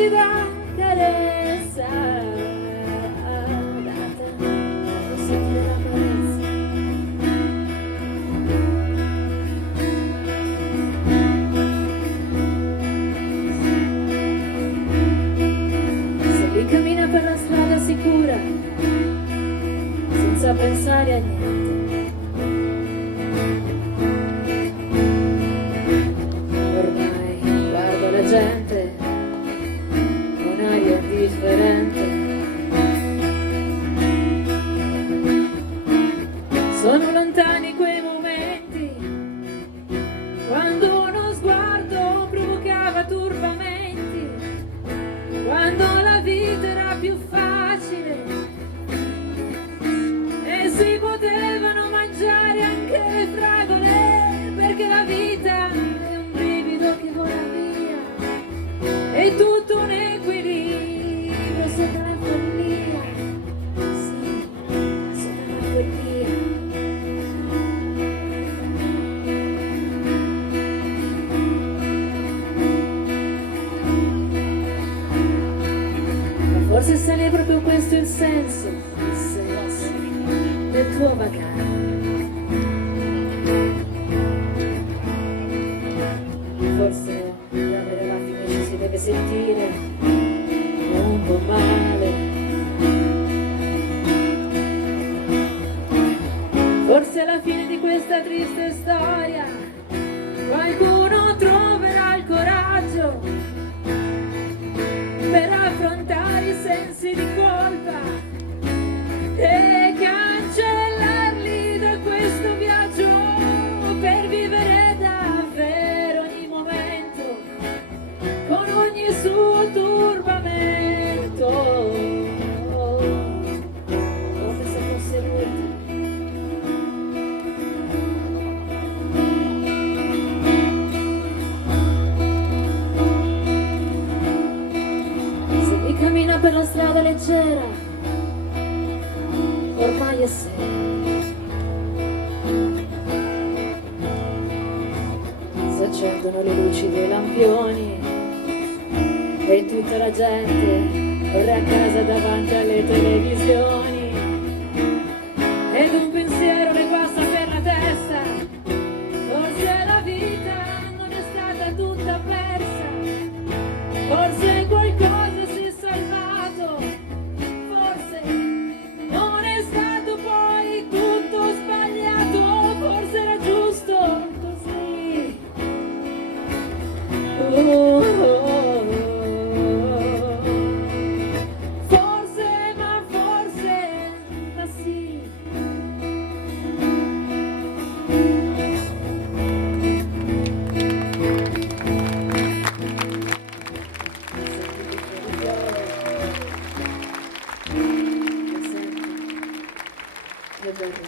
viva carezza da te, posso sentire la carezza. Se lui cammina per la strada sicura senza pensare a niente, gente con aria indifferente. Sono lontani quei momenti quando uno sguardo provocava turbamenti, quando la vita era più facile e si potevano mangiare anche le fragole, perché la vita è un brivido che vola via. È tutto un equilibrio sopra la follia, sì, sopra la follia. Ma forse se ne è proprio questo il senso del tuo vagare. Forse deve sentire un po' male. Forse alla fine di questa triste storia qualcuno troverà il coraggio per affrontare i sensi di colpa e cancellarli da questo viaggio, per vivere davvero ogni momento con ogni suo turbamento, come se fosse lui. Se mi cammina per la strada leggera, ormai è sera. Si accendono le luci dei lampioni e tutta la gente corre a casa davanti alle televisioni, ed un pensiero le passa per la testa: forse la vita non è stata tutta persa, forse qualcosa si è salvato, forse non è stato poi tutto sbagliato, forse era giusto così. Che bello.